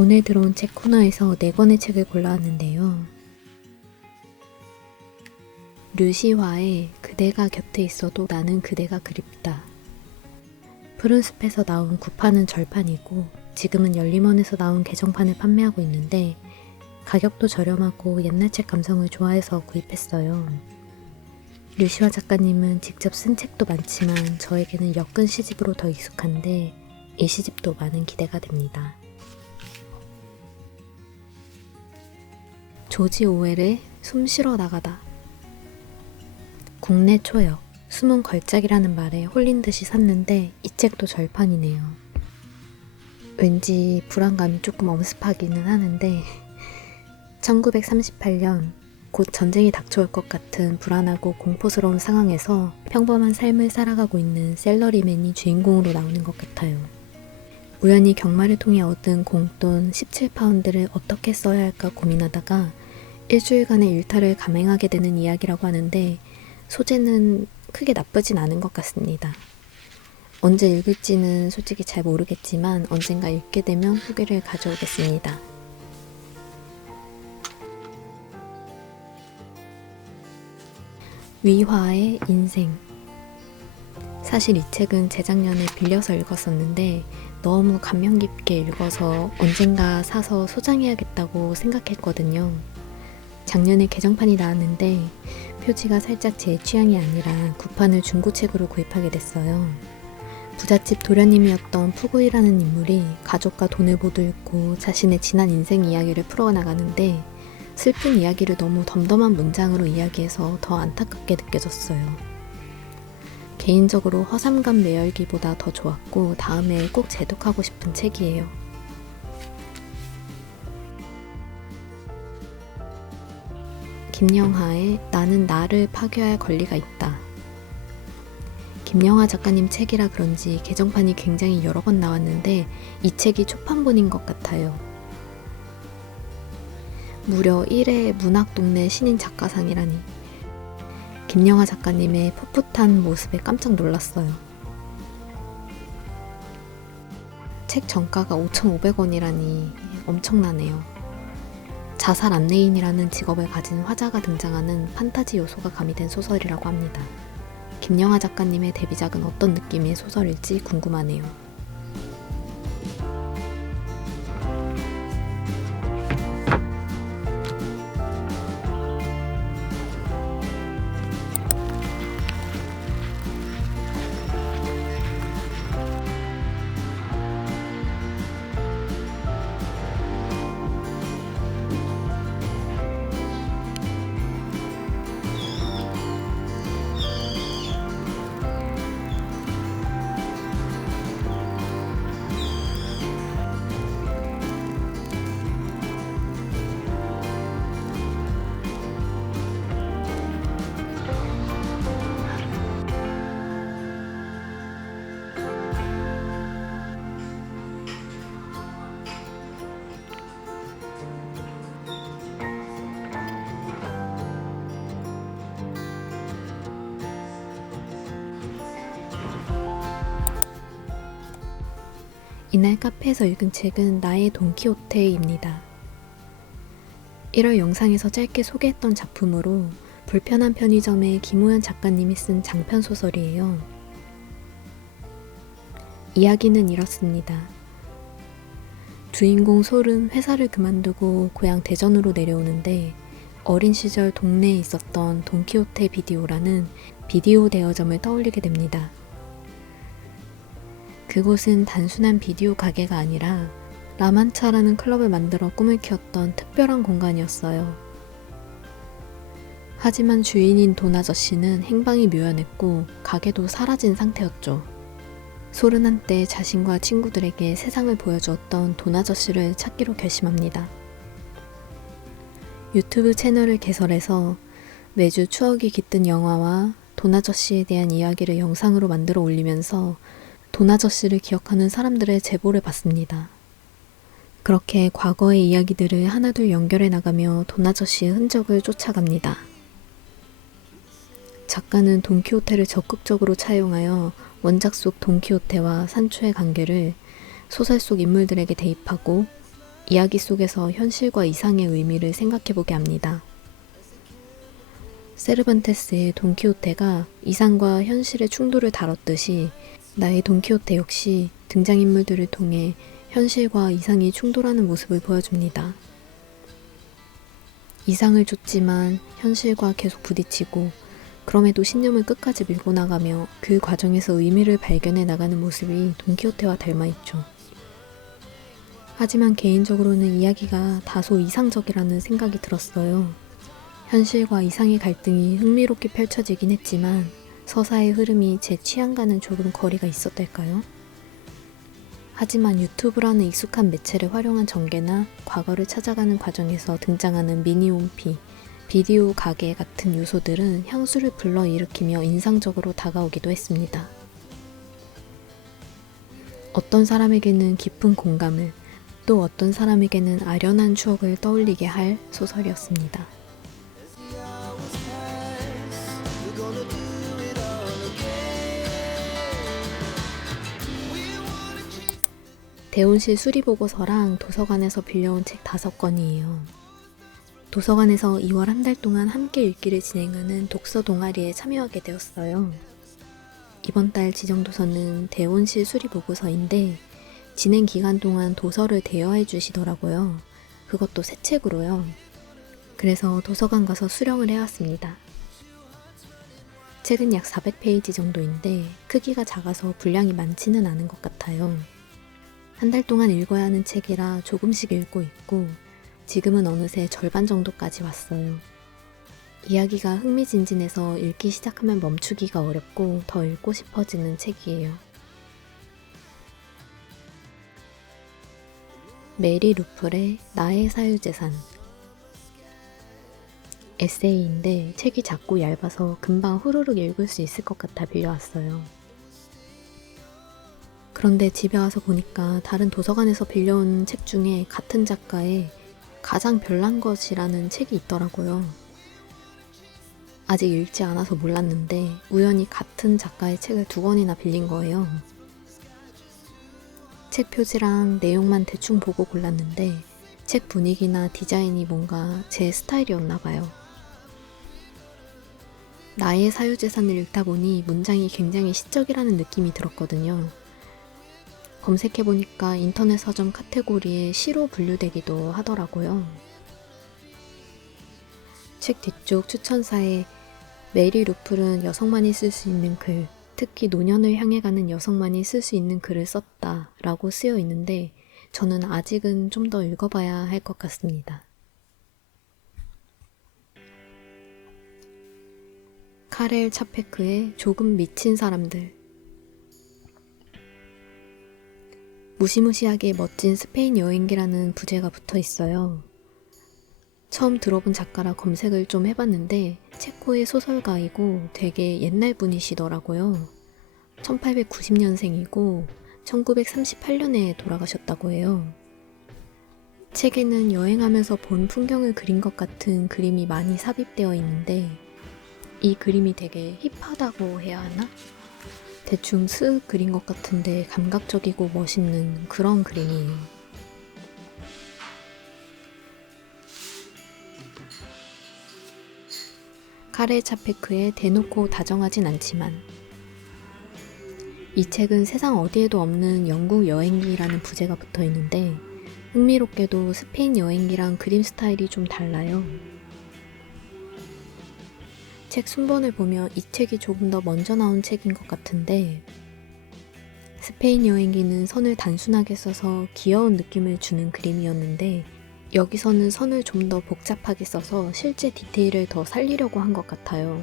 오늘 들어온 책 코너에서 네 권의 책을 골라왔는데요. 류시화의 그대가 곁에 있어도 나는 그대가 그립다. 푸른 숲에서 나온 구판은 절판이고 지금은 열림원에서 나온 개정판을 판매하고 있는데 가격도 저렴하고 옛날 책 감성을 좋아해서 구입했어요. 류시화 작가님은 직접 쓴 책도 많지만 저에게는 엮은 시집으로 더 익숙한데 이 시집도 많은 기대가 됩니다. 조지 오웰의 숨 쉬러 나가다 국내 초역 숨은 걸작이라는 말에 홀린 듯이 샀는데 이 책도 절판이네요. 왠지 불안감이 조금 엄습하기는 하는데 1938년 곧 전쟁이 닥쳐올 것 같은 불안하고 공포스러운 상황에서 평범한 삶을 살아가고 있는 셀러리맨이 주인공으로 나오는 것 같아요. 우연히 경마를 통해 얻은 공돈 17파운드를 어떻게 써야 할까 고민하다가 일주일간의 일탈을 감행하게 되는 이야기라고 하는데 소재는 크게 나쁘진 않은 것 같습니다. 언제 읽을지는 솔직히 잘 모르겠지만 언젠가 읽게 되면 후기를 가져오겠습니다. 위화의 인생 사실 이 책은 재작년에 빌려서 읽었었는데 너무 감명 깊게 읽어서 언젠가 사서 소장해야겠다고 생각했거든요. 작년에 개정판이 나왔는데 표지가 살짝 제 취향이 아니라 구판을 중고책으로 구입하게 됐어요. 부잣집 도련님이었던 푸구이라는 인물이 가족과 돈을 모두 잃고 자신의 지난 인생 이야기를 풀어나가는데 슬픈 이야기를 너무 덤덤한 문장으로 이야기해서 더 안타깝게 느껴졌어요. 개인적으로 허삼감 매열기보다 더 좋았고 다음에 꼭 재독하고 싶은 책이에요. 김영하의 나는 나를 파괴할 권리가 있다. 김영하 작가님 책이라 그런지 개정판이 굉장히 여러 번 나왔는데 이 책이 초판본인 것 같아요. 무려 1회 문학동네 신인 작가상이라니. 김영하 작가님의 풋풋한 모습에 깜짝 놀랐어요. 책 정가가 5,500원이라니 엄청나네요. 자살 안내인이라는 직업을 가진 화자가 등장하는 판타지 요소가 가미된 소설이라고 합니다. 김영하 작가님의 데뷔작은 어떤 느낌의 소설일지 궁금하네요. 이날 카페에서 읽은 책은 나의 돈키호테입니다. 1월 영상에서 짧게 소개했던 작품으로 불편한 편의점의 김호연 작가님이 쓴 장편 소설이에요. 이야기는 이렇습니다. 주인공 솔은 회사를 그만두고 고향 대전으로 내려오는데 어린 시절 동네에 있었던 돈키호테 비디오라는 비디오 대여점을 떠올리게 됩니다. 그곳은 단순한 비디오 가게가 아니라 라만차라는 클럽을 만들어 꿈을 키웠던 특별한 공간이었어요. 하지만 주인인 돈 아저씨는 행방이 묘연했고 가게도 사라진 상태였죠. 소른 한 때 자신과 친구들에게 세상을 보여주었던 돈 아저씨를 찾기로 결심합니다. 유튜브 채널을 개설해서 매주 추억이 깃든 영화와 돈 아저씨에 대한 이야기를 영상으로 만들어 올리면서 돈 아저씨를 기억하는 사람들의 제보를 받습니다. 그렇게 과거의 이야기들을 하나둘 연결해 나가며 돈 아저씨의 흔적을 쫓아갑니다. 작가는 돈키호테를 적극적으로 차용하여 원작 속 돈키호테와 산초의 관계를 소설 속 인물들에게 대입하고 이야기 속에서 현실과 이상의 의미를 생각해보게 합니다. 세르반테스의 돈키호테가 이상과 현실의 충돌을 다뤘듯이 나의 돈키호테 역시 등장인물들을 통해 현실과 이상이 충돌하는 모습을 보여줍니다. 이상을 쫓지만 현실과 계속 부딪히고 그럼에도 신념을 끝까지 밀고 나가며 그 과정에서 의미를 발견해 나가는 모습이 돈키호테와 닮아 있죠. 하지만 개인적으로는 이야기가 다소 이상적이라는 생각이 들었어요. 현실과 이상의 갈등이 흥미롭게 펼쳐지긴 했지만 서사의 흐름이 제 취향과는 조금 거리가 있었달까요? 하지만 유튜브라는 익숙한 매체를 활용한 전개나 과거를 찾아가는 과정에서 등장하는 미니홈피, 비디오 가게 같은 요소들은 향수를 불러일으키며 인상적으로 다가오기도 했습니다. 어떤 사람에게는 깊은 공감을, 또 어떤 사람에게는 아련한 추억을 떠올리게 할 소설이었습니다. 대온실 수리보고서랑 도서관에서 빌려온 책 다섯 권이에요. 도서관에서 2월 한 달 동안 함께 읽기를 진행하는 독서 동아리에 참여하게 되었어요. 이번 달 지정도서는 대원실 수리보고서인데 진행 기간 동안 도서를 대여해 주시더라고요. 그것도 새 책으로요. 그래서 도서관 가서 수령을 해왔습니다. 책은 약 400페이지 정도인데 크기가 작아서 분량이 많지는 않은 것 같아요. 한 달 동안 읽어야 하는 책이라 조금씩 읽고 있고 지금은 어느새 절반 정도까지 왔어요. 이야기가 흥미진진해서 읽기 시작하면 멈추기가 어렵고 더 읽고 싶어지는 책이에요. 메리 루플의 나의 사유재산 에세이인데 책이 작고 얇아서 금방 후루룩 읽을 수 있을 것 같아 빌려왔어요. 그런데 집에 와서 보니까 다른 도서관에서 빌려온 책 중에 같은 작가의 가장 별난 것이라는 책이 있더라고요. 아직 읽지 않아서 몰랐는데 우연히 같은 작가의 책을 두 권이나 빌린 거예요. 책 표지랑 내용만 대충 보고 골랐는데 책 분위기나 디자인이 뭔가 제 스타일이었나 봐요. 나의 사유재산을 읽다 보니 문장이 굉장히 시적이라는 느낌이 들었거든요. 검색해보니까 인터넷 서점 카테고리에 시로 분류되기도 하더라고요. 책 뒤쪽 추천사에 메리 루플은 여성만이 쓸 수 있는 글, 특히 노년을 향해 가는 여성만이 쓸 수 있는 글을 썼다 라고 쓰여 있는데 저는 아직은 좀 더 읽어봐야 할 것 같습니다. 카렐 차페크의 조금 미친 사람들 무시무시하게 멋진 스페인 여행기라는 부제가 붙어 있어요. 처음 들어본 작가라 검색을 좀 해봤는데 체코의 소설가이고 되게 옛날 분이시더라고요. 1890년생이고 1938년에 돌아가셨다고 해요. 책에는 여행하면서 본 풍경을 그린 것 같은 그림이 많이 삽입되어 있는데 이 그림이 되게 힙하다고 해야 하나? 대충 쓱 그린 것 같은데 감각적이고 멋있는 그런 그림이에요. 카레 차페크의 대놓고 다정하진 않지만 이 책은 세상 어디에도 없는 영국 여행기라는 부제가 붙어 있는데 흥미롭게도 스페인 여행기랑 그림 스타일이 좀 달라요. 책 순번을 보면 이 책이 조금 더 먼저 나온 책인 것 같은데 스페인 여행기는 선을 단순하게 써서 귀여운 느낌을 주는 그림이었는데 여기서는 선을 좀 더 복잡하게 써서 실제 디테일을 더 살리려고 한 것 같아요.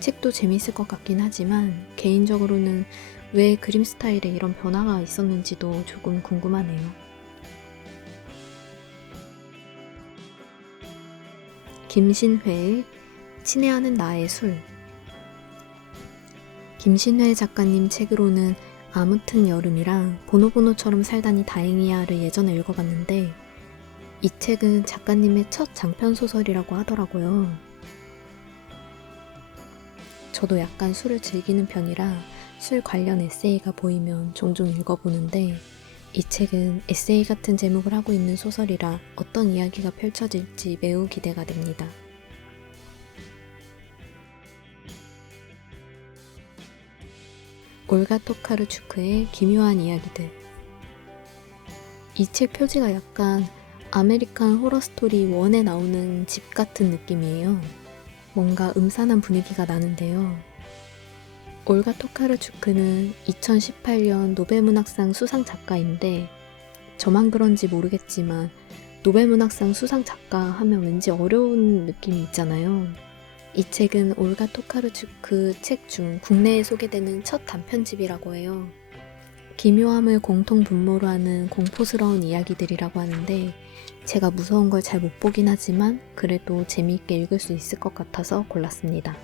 책도 재밌을 것 같긴 하지만 개인적으로는 왜 그림 스타일에 이런 변화가 있었는지도 조금 궁금하네요. 김신회의 친애하는 나의 술 김신회 작가님 책으로는 아무튼 여름이랑 보노보노처럼 살다니 다행이야를 예전에 읽어봤는데 이 책은 작가님의 첫 장편 소설이라고 하더라고요. 저도 약간 술을 즐기는 편이라 술 관련 에세이가 보이면 종종 읽어보는데 이 책은 에세이 같은 제목을 하고 있는 소설이라 어떤 이야기가 펼쳐질지 매우 기대가 됩니다. 올가 토카르추크의 기묘한 이야기들. 이 책 표지가 약간 아메리칸 호러 스토리 1에 나오는 집 같은 느낌이에요. 뭔가 음산한 분위기가 나는데요. 올가 토카르추크는 2018년 노벨문학상 수상 작가인데 저만 그런지 모르겠지만 노벨문학상 수상 작가 하면 왠지 어려운 느낌이 있잖아요. 이 책은 올가 토카르추크 책 중 국내에 소개되는 첫 단편집이라고 해요. 기묘함을 공통 분모로 하는 공포스러운 이야기들이라고 하는데 제가 무서운 걸 잘 못 보긴 하지만 그래도 재미있게 읽을 수 있을 것 같아서 골랐습니다.